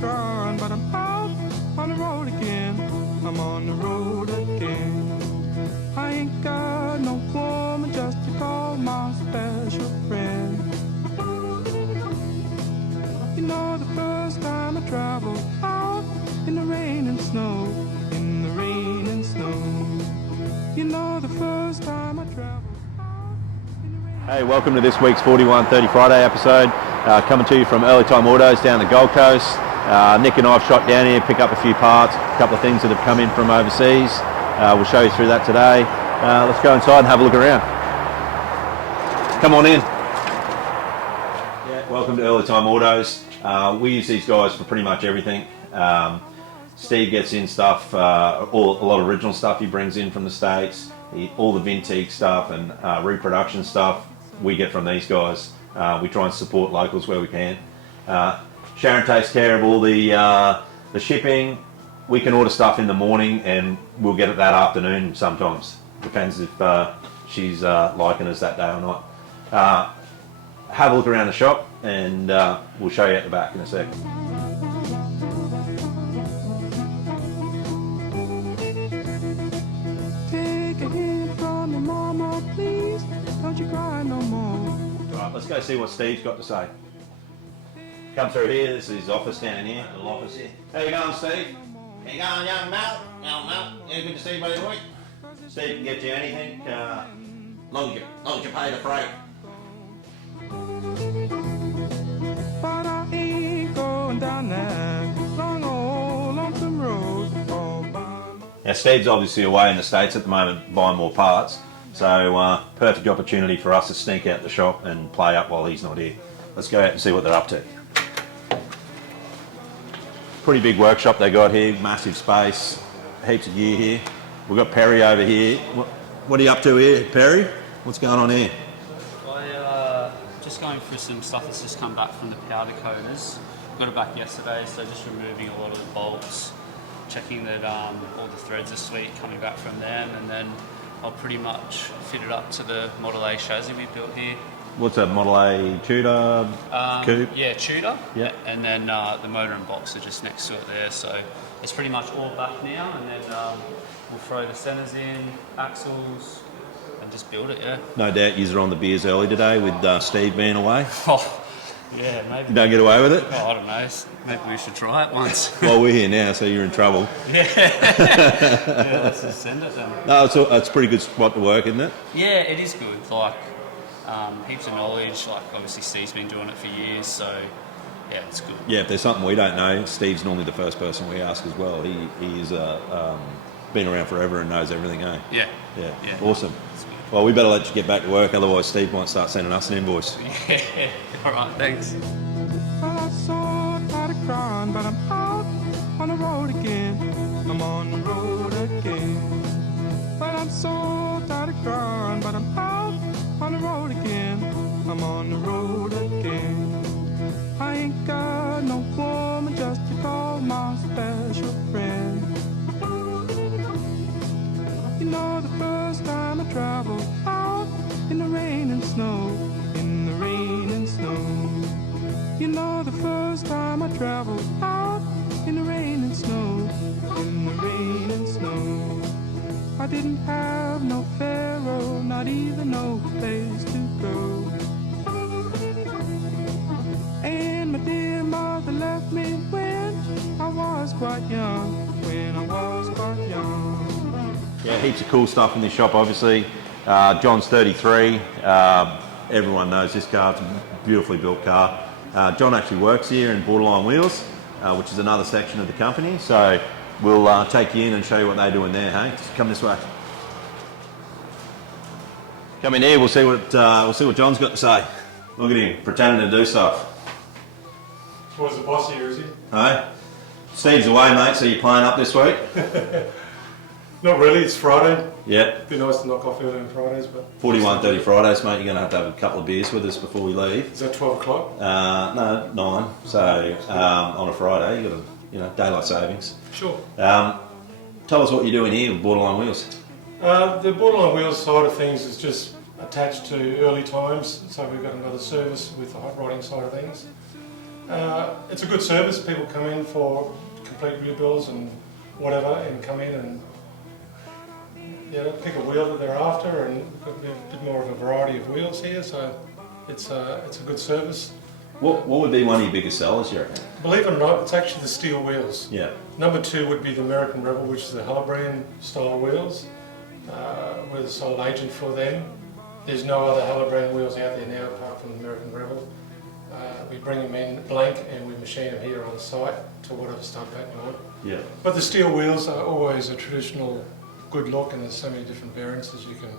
crying, but I'm out on the road again. I'm on the road again. I ain't got no woman just to call my special friend. You know, the first time I traveled out in the rain and snow, in the rain and snow. You know, the first time I traveled out in the rain. Hey, welcome to this week's 4130 Friday episode. Coming to you from Early Time Autos down the Gold Coast. Nick and I have shot down here, pick up a few parts, a couple of things that have come in from overseas. We'll show you through that today. Let's go inside and have a look around. Come on in. Yeah, welcome to Early Time Autos. We use these guys for pretty much everything. Steve gets in stuff, a lot of original stuff he brings in from the States. All the vintage stuff and reproduction stuff we get from these guys. We try and support locals where we can. Sharon takes care of all the shipping. We can order stuff in the morning and we'll get it that afternoon sometimes. Depends if she's liking us that day or not. Have a look around the shop and we'll show you at the back in a sec. Take a hint from your mama, please. Don't you cry no more. Right, let's go see what Steve's got to say. Come through here, this is his office down here, little office here. How you going, Steve? How you going, young Mel? Young Mel, yeah, good to see you, buddy boy. Steve can get you anything. Long as you pay the freight. But I ain't going down that long old lonesome road all by. Now Steve's obviously away in the States at the moment buying more parts, so perfect opportunity for us to sneak out the shop and play up while he's not here. Let's go out and see what they're up to. Pretty big workshop they got here, massive space, heaps of gear here. We've got Perry over here. What are you up to here, Perry? What's going on here? Just going through some stuff that's just come back from the powder coaters. Got it back yesterday, so just removing a lot of the bolts, checking that all the threads are sweet coming back from them, and then I'll pretty much fit it up to the Model A chassis we built here. What's a Model A Tudor coupe? Yeah, Tudor. Yeah. And then the motor and box are just next to it there, so it's pretty much all back now, and then we'll throw the centers in, axles, and just build it, yeah. No doubt you're on the beers early today with Steve being away. Oh, yeah, maybe. You don't get away with it? Oh, I don't know. Maybe we should try it once. Well, we're here now, so you're in trouble. Yeah. Yeah, let's just send it then. No, it's a pretty good spot to work, isn't it? Yeah, it is good. Like, heaps of knowledge. Like, obviously, Steve's been doing it for years, so yeah, it's good. Yeah, if there's something we don't know, Steve's normally the first person we ask as well. He's been around forever and knows everything, eh? Yeah. Yeah. Yeah. Awesome. Well, we better let you get back to work, otherwise Steve might start sending us an invoice. Yeah. All right, thanks. Well, I saw tired of crying, but I'm out on the road again. I'm on the road again. But I'm so tired of crying, but I'm out on the road again. I'm on the road again. I ain't got no woman just to call my special friend. You know, the first time I traveled out in the rain and snow, in the rain and snow. You know, the first time I traveled out in the rain and snow, in the rain and snow. I didn't have no pharaoh, not even no place to go. And my dear mother left me when I was quite young, when I was quite young. Yeah, heaps of cool stuff in this shop, obviously. John's 33. Everyone knows this car. It's a beautifully built car. John actually works here in Borderline Wheels, which is another section of the company. So we'll take you in and show you what they're doing there, hey? Just come this way. Come in here, we'll see what John's got to say. Look at him, pretending to do stuff. Was the boss here, is he? Hey? Steve's away, mate, so you're playing up this week? Not really, it's Friday. Yeah. Be nice to knock off early on Fridays, but... 4130 Fridays, mate, you're going to have a couple of beers with us before we leave. Is that 12 o'clock? No, 9. So on a Friday, you've got daylight savings. Sure. Tell us what you're doing here with Borderline Wheels. The Borderline Wheels side of things is just attached to Early Times, so we've got another service with the hot rodding side of things. It's a good service. People come in for complete rebuilds and whatever, and come in and pick a wheel that they're after, and we've got a bit more of a variety of wheels here, so it's a good service. What would be one of your biggest sellers, you reckon? Believe it or not, it's actually the steel wheels. Yeah. Number 2 would be the American Rebel, which is the Halabrand style wheels. We're the sole agent for them. There's no other Halabrand wheels out there now apart from the American Rebel. We bring them in blank and we machine them here on site to whatever stud pattern you want. Yeah. But the steel wheels are always a traditional good look, and there's so many different variances you can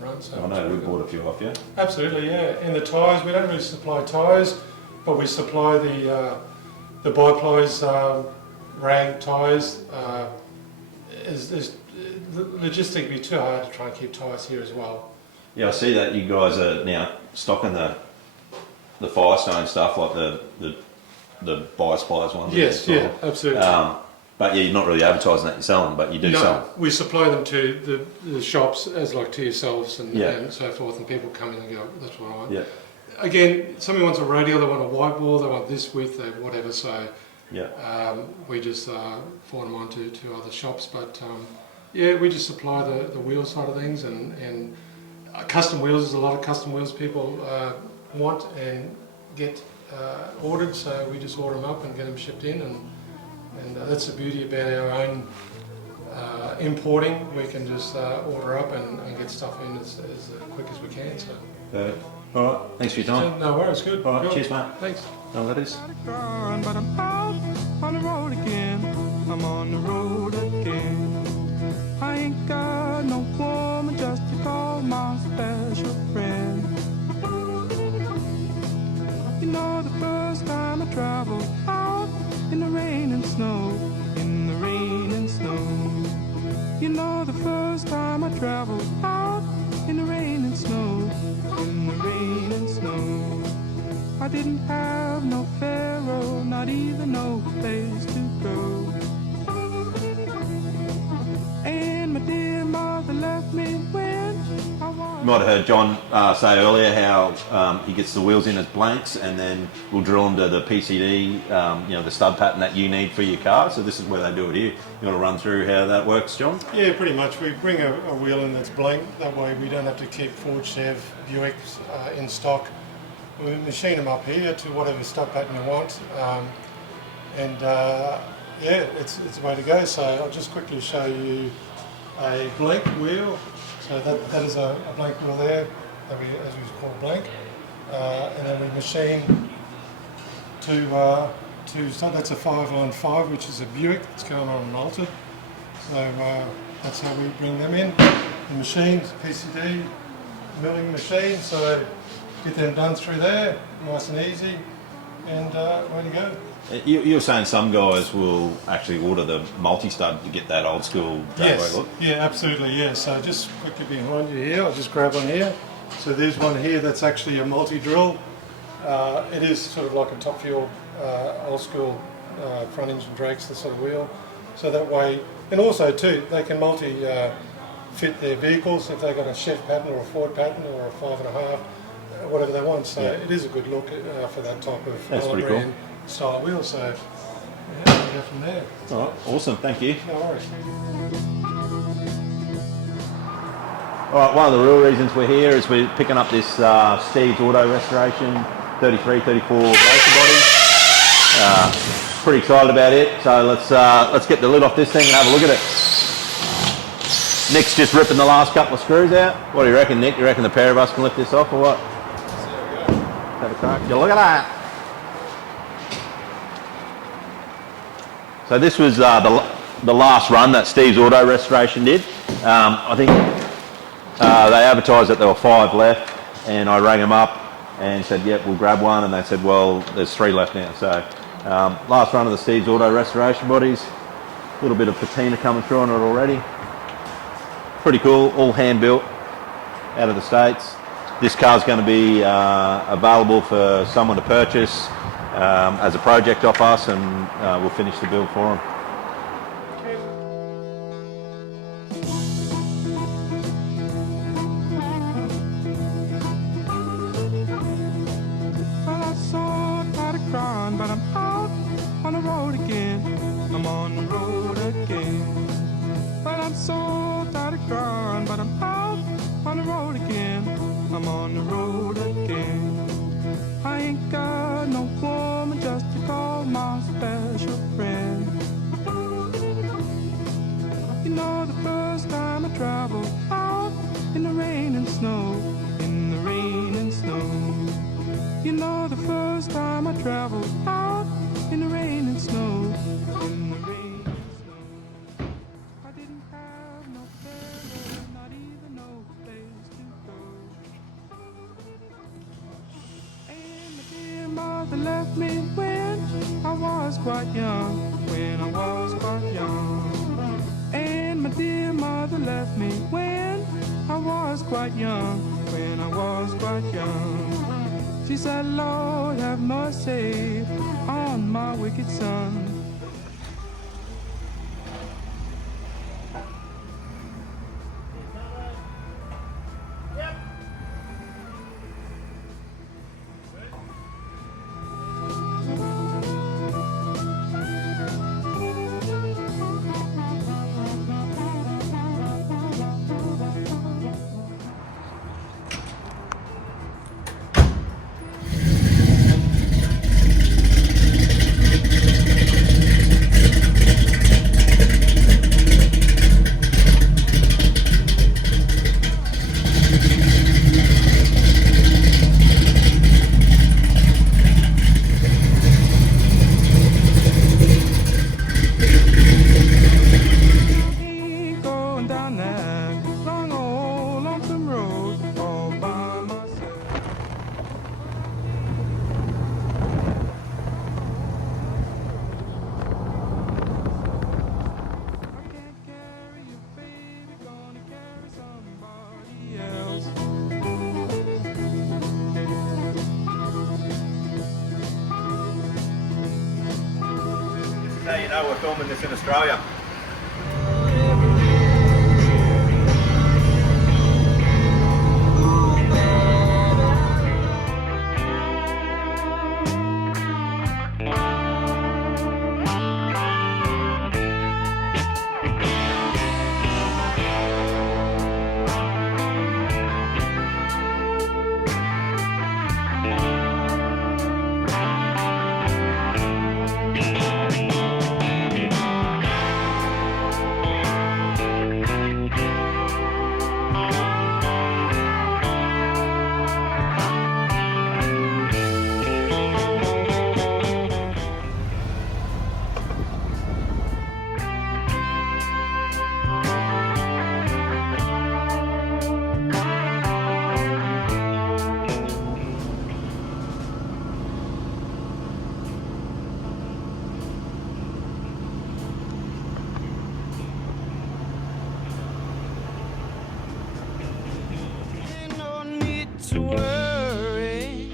run. So I know we bought a few off you. Absolutely, yeah. And the tyres, we don't really supply tyres, but we supply the biplies rag tyres. Is logistically too hard to try and keep tyres here as well. Yeah, I see that you guys are now stocking the Firestone stuff, like the Bi-Splice ones. Yes, yeah, absolutely. But yeah, you're not really advertising that you're selling, but you do sell them. We supply them to the shops as like to yourselves and so forth, and people come in and go, that's what I want. Yeah. Again, somebody wants a radial, they want a white ball, they want this width, they whatever, so we just forward them on to other shops, but we just supply the wheel side of things, and custom wheels, there's a lot of custom wheels people want and get ordered, so we just order them up and get them shipped in, and that's the beauty about our own importing. We can just order up and get stuff in as quick as we can. So. All right, thanks for your time. No worries, good. All right, Good. cheers, mate. Thanks. No, that is. Gone, but I'm out on the road again. I'm on the road again. I ain't got no woman just to call my special friend. You know, the first time I traveled out in the rain and snow, in the rain and snow. You know, the first time I traveled out in the rain and snow, in the rain and snow. I didn't have no pharaoh, not even no place to go. And my dear mother left me when I was... You might have heard John say earlier how he gets the wheels in as blanks, and then we'll drill them to the PCD, the stud pattern that you need for your car. So this is where they do it here. You want to run through how that works, John? Yeah, pretty much. We bring a wheel in that's blank. That way we don't have to keep Ford, Chev, Buicks in stock. We machine them up here to whatever stud pattern you want. It's the way to go. So I'll just quickly show you a blank wheel. So that is a blank wheel there, that as we call blank. And then we machine so that's a 595, which is a Buick. It's going on and altered. So that's how we bring them in. The machine, PCD, milling machine. So get them done through there, nice and easy, and way to go. You're saying some guys will actually order the multi-stud to get that old school dragway look? Yeah, absolutely, yeah. So just quickly behind you here, I'll just grab one here. So there's one here that's actually a multi-drill. It is sort of like a top fuel, old school front engine Drake's the sort of wheel. So that way, and also too, they can fit their vehicles if they've got a Chev pattern or a Ford pattern or a 5.5, whatever they want. So it is a good look for that type of cool style wheel. So we'll go from there. All right, awesome, thank you. No worries. All right, one of the real reasons we're here is we're picking up this Steve's Auto Restoration 33, 34 racer body. Pretty excited about it, so let's get the lid off this thing and have a look at it. Nick's just ripping the last couple of screws out. What do you reckon, Nick? You reckon the pair of us can lift this off or what? Have a crack. Yeah, look at that. So this was the last run that Steve's Auto Restoration did. I think they advertised that there were 5 left, and I rang them up and said, yep, we'll grab one, and they said, well, there's 3 left now. So last run of the Steve's Auto Restoration bodies, a little bit of patina coming through on it already. Pretty cool, all hand built out of the States. This car's going to be available for someone to purchase as a project off us, and we'll finish the build for them. Well, I saw by the crowd. road again. I'm on the road again. But I'm so tired of crying, but I'm out on the road again. I'm on the road again. I ain't got no woman just to call my special friend. You know, the first time I traveled out in the rain and snow, in the rain and snow. You know, the first time I traveled out in the rain and snow, in the rain and snow. I didn't have no farewell, not even no place to go. And my dear mother left me when I was quite young, when I was quite young. And my dear mother left me when I was quite young, when I was quite young. She said, Lord, have mercy on my wicked son. Now you know we're filming this in Australia. To worry.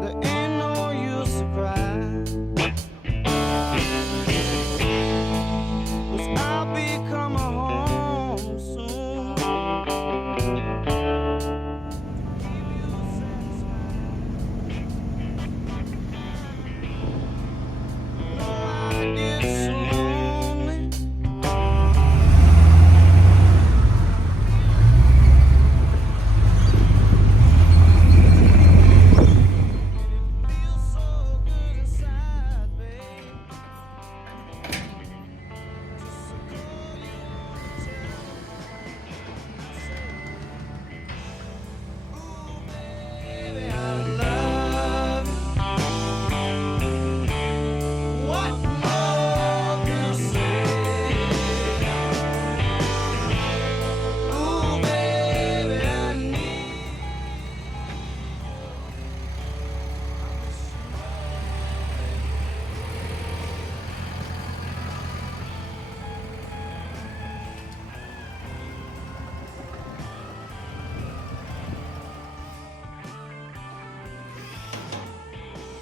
There ain't no use to cry, 'cause I'll be coming home soon. Keep you satisfied. Oh, I get so lonely.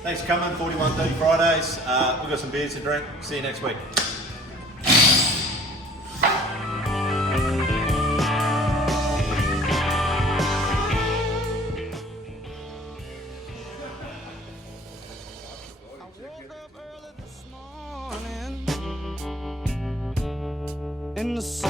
Thanks for coming, 4130 Fridays. We've got some beers to drink. See you next week. in the sun.